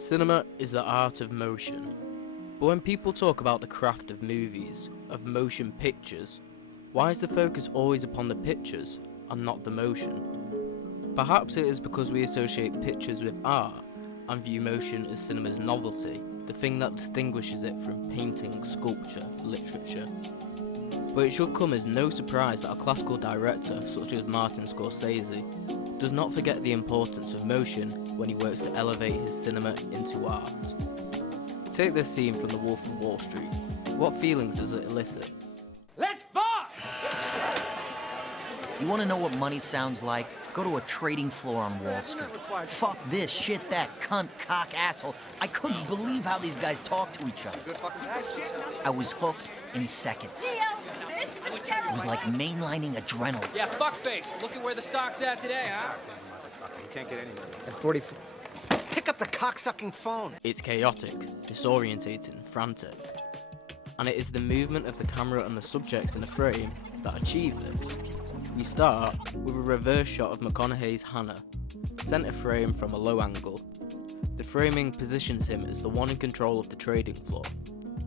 Cinema is the art of motion. But when people talk about the craft of movies, of motion pictures, why is the focus always upon the pictures and not the motion? Perhaps it is because we associate pictures with art and view motion as cinema's novelty, the thing that distinguishes it from painting, sculpture, literature. But it should come as no surprise that a classical director such as Martin Scorsese does not forget the importance of motion when he works to elevate his cinema into art. Take this scene from The Wolf of Wall Street. What feelings does it elicit? Let's fuck! You want to know what money sounds like? Go to a trading floor on Wall Street. Fuck this, shit that, cunt, cock, asshole. I couldn't believe how these guys talk to each other. I was hooked in seconds. It was like mainlining adrenaline. Yeah, fuckface. Look at where the stock's at today, huh? You can't get anywhere. At 40. Pick up the cocksucking phone. It's chaotic, disorientating, frantic. And it is the movement of the camera and the subjects in the frame that achieve this. We start with a reverse shot of McConaughey's Hannah, centre frame from a low angle. The framing positions him as the one in control of the trading floor.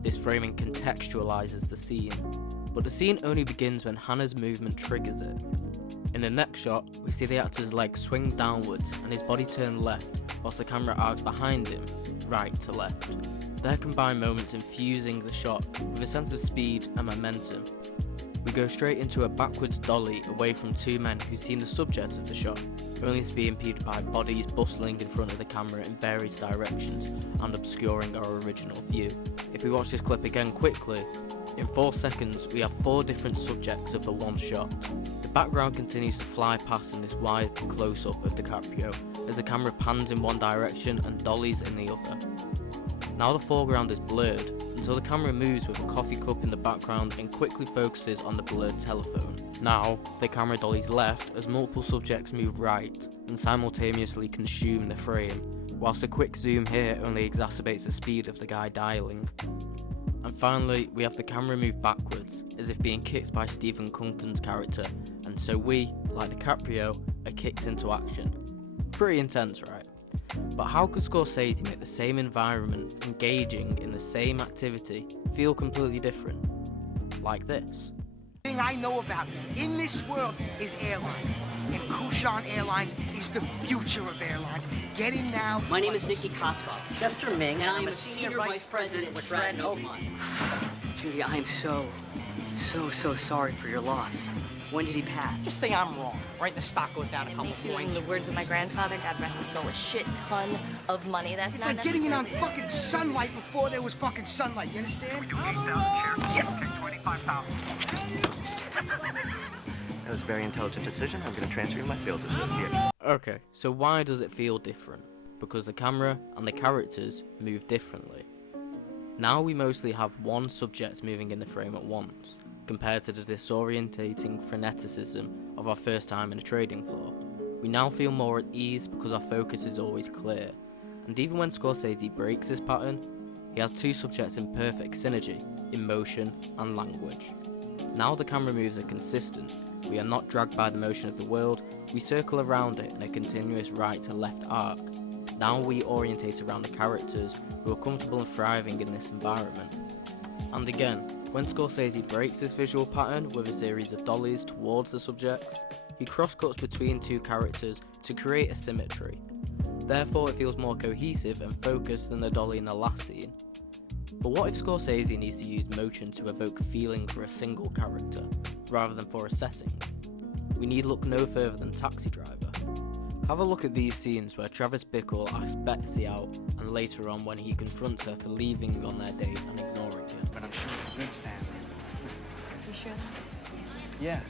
This framing contextualizes the scene, but the scene only begins when Hannah's movement triggers it. In the next shot, we see the actor's legs swing downwards and his body turn left, whilst the camera arcs behind him, right to left. Their combined moments infusing the shot with a sense of speed and momentum. We go straight into a backwards dolly away from two men who seem the subjects of the shot, only to be impeded by bodies bustling in front of the camera in various directions and obscuring our original view. If we watch this clip again quickly, in 4 seconds we have 4 different subjects of the one shot. The background continues to fly past in this wide close-up of DiCaprio as the camera pans in one direction and dollies in the other. Now the foreground is blurred until the camera moves with a coffee cup in the background and quickly focuses on the blurred telephone. Now the camera dollies left as multiple subjects move right and simultaneously consume the frame, whilst a quick zoom here only exacerbates the speed of the guy dialing. And finally, we have the camera move backwards, as if being kicked by Stephen Kunken's character, and so we, like DiCaprio, are kicked into action. Pretty intense, right? But how could Scorsese make the same environment, engaging in the same activity, feel completely different? Like this. The thing I know about in this world is airlines. And Kushan Airlines is the future of airlines. Get in now. My name is Nikki Koskov, Chester Ming, and I'm a senior vice president with Stratton Oakmont. Judy, I am so sorry for your loss. When did he pass? Just say I'm wrong, right? The stock goes down a couple points. In the words of my grandfather, God rest his soul, a shit ton of money. That's It's not like getting in on necessary. fucking sunlight before there was fucking sunlight, you understand? That was a very intelligent decision. I'm going to transfer you to my sales associate. Okay, so why does it feel different? Because the camera and the characters move differently. Now we mostly have one subject moving in the frame at once, compared to the disorientating freneticism of our first time in a trading floor. We now feel more at ease because our focus is always clear, and even when Scorsese breaks this pattern, he has 2 subjects in perfect synergy, emotion and language. Now the camera moves are consistent, we are not dragged by the motion of the world, we circle around it in a continuous right to left arc. Now we orientate around the characters who are comfortable and thriving in this environment. And again, when Scorsese breaks this visual pattern with a series of dollies towards the subjects, he cross-cuts between 2 characters to create a symmetry. Therefore it feels more cohesive and focused than the dolly in the last scene. But what if Scorsese needs to use motion to evoke feeling for a single character, rather than for a setting? We need look no further than Taxi Driver. Have a look at these scenes where Travis Bickle asks Betsy out, and later on when he confronts her for leaving on their date and ignoring him. But I'm sure it's good, Stanley. You sure that? Yeah.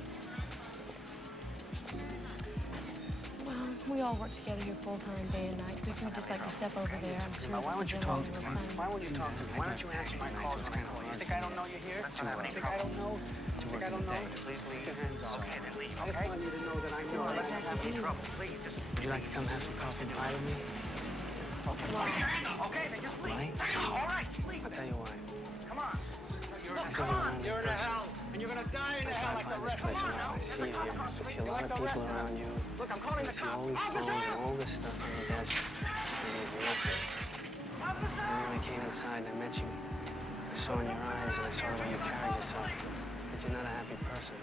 Well, we all work together here full-time, day and night, so if you'd just like to step over there, I'm sure. Why won't you talk to me? Why won't you talk to me? Why don't you answer my calls? You think I don't know you're here? You think I don't know? You think I don't know? Please leave your hands off. Okay, then leave, okay? I just want you to know that I know. Let's not have any trouble. Please, just... Would you like to come have some coffee and pie with me? Okay. Okay, then just leave. All right, leave. I'll tell you why. Come on. Come on. You're in a hell, and you're gonna die in a hell like the rest of us. I see you here. I see a lot of people around you. Look, I'm calling the cops. I see all these phones and all this stuff on the desk. And there's nothing. And when I came inside and I met you, I saw in your eyes and I saw the way you carried yourself that you're not a happy person.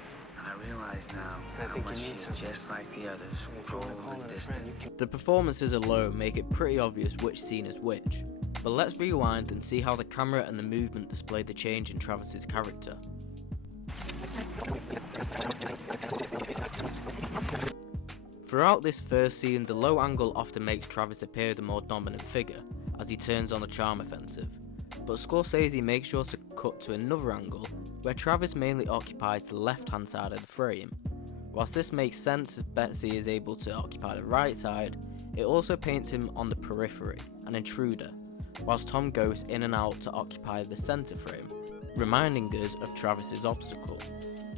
I realize now And I how think you much need she's something. just like the others. And if you want to call it a friend, you can. The performances alone make it pretty obvious which scene is which, but let's rewind and see how the camera and the movement display the change in Travis's character. Throughout this first scene, the low angle often makes Travis appear the more dominant figure, as he turns on the charm offensive, but Scorsese makes sure to cut to another angle, where Travis mainly occupies the left-hand side of the frame. Whilst this makes sense as Betsy is able to occupy the right side, it also paints him on the periphery, an intruder, whilst Tom goes in and out to occupy the centre frame, reminding us of Travis's obstacle.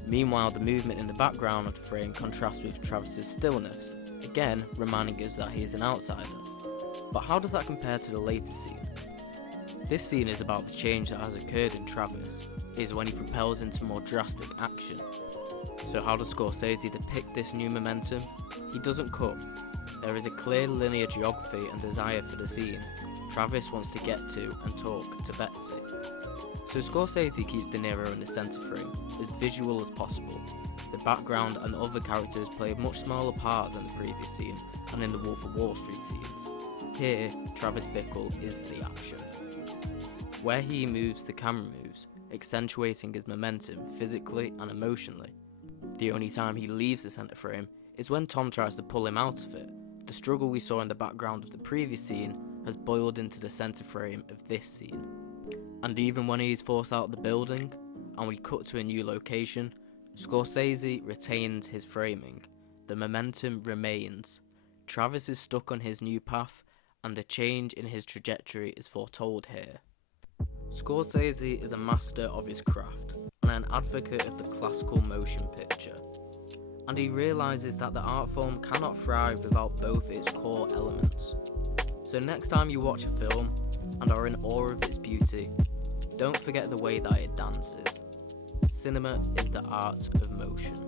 Meanwhile, the movement in the background of the frame contrasts with Travis's stillness, again reminding us that he is an outsider. But how does that compare to the later scene? This scene is about the change that has occurred in Travis, is when he propels into more drastic action. So how does Scorsese depict this new momentum? He doesn't cut. There is a clear linear geography and desire for the scene. Travis wants to get to and talk to Betsy. So Scorsese keeps De Niro in the centre frame, as visual as possible. The background and other characters play a much smaller part than the previous scene and in the Wolf of Wall Street scenes. Here, Travis Bickle is the action. Where he moves, the camera moves, accentuating his momentum physically and emotionally. The only time he leaves the centre frame is when Tom tries to pull him out of it. The struggle we saw in the background of the previous scene has boiled into the centre frame of this scene. And even when he is forced out of the building, and we cut to a new location, Scorsese retains his framing. The momentum remains. Travis is stuck on his new path, and the change in his trajectory is foretold here. Scorsese is a master of his craft, and an advocate of the classical motion picture. And he realises that the art form cannot thrive without both its core elements. So next time you watch a film, and are in awe of its beauty, don't forget the way that it dances. Cinema is the art of motion.